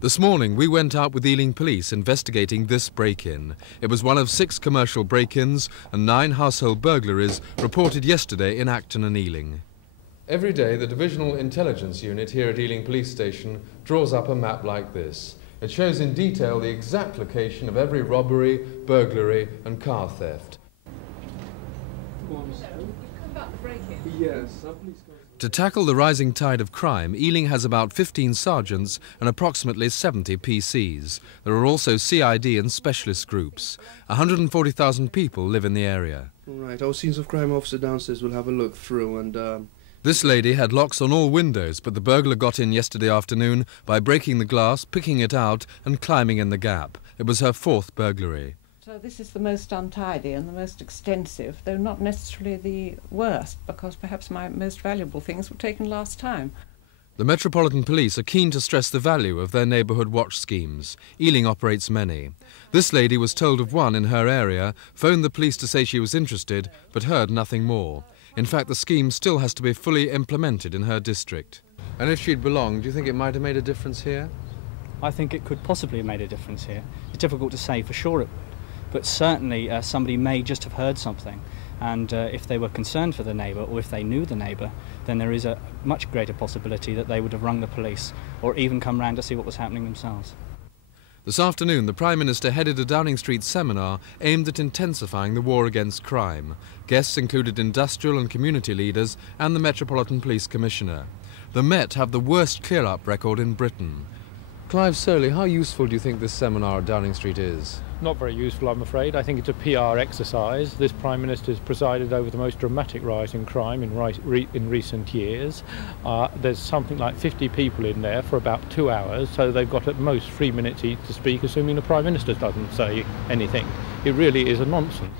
This morning we went out with Ealing Police investigating this break-in. It was one of 6 commercial break-ins and 9 household burglaries reported yesterday in Acton and Ealing. Every day the Divisional Intelligence Unit here at Ealing Police Station draws up a map like this. It shows in detail the exact location of every robbery, burglary and car theft. To tackle the rising tide of crime, Ealing has about 15 sergeants and approximately 70 PCs. There are also CID and specialist groups. 140,000 people live in the area. Right, our scenes of crime officer downstairs will have a look through and... This lady had locks on all windows, but the burglar got in yesterday afternoon by breaking the glass, picking it out and climbing in the gap. It was her 4th burglary. So this is the most untidy and the most extensive, though not necessarily the worst, because perhaps my most valuable things were taken last time. The Metropolitan Police are keen to stress the value of their neighbourhood watch schemes. Ealing operates many. This lady was told of one in her area, phoned the police to say she was interested, but heard nothing more. In fact, the scheme still has to be fully implemented in her district. And if she'd belonged, do you think it might have made a difference here? I think it could possibly have made a difference here. It's difficult to say for sure it would. But certainly somebody may just have heard something, and if they were concerned for the neighbour or if they knew the neighbour, then there is a much greater possibility that they would have rung the police or even come round to see what was happening themselves. This afternoon, the Prime Minister headed a Downing Street seminar aimed at intensifying the war against crime. Guests included industrial and community leaders and the Metropolitan Police Commissioner. The Met have the worst clear-up record in Britain. Clive Soley, how useful do you think this seminar at Downing Street is? Not very useful, I'm afraid. I think it's a PR exercise. This Prime Minister has presided over the most dramatic rise in crime in recent years. There's something like 50 people in there for about 2 hours, so they've got at most 3 minutes each to speak, assuming the Prime Minister doesn't say anything. It really is a nonsense.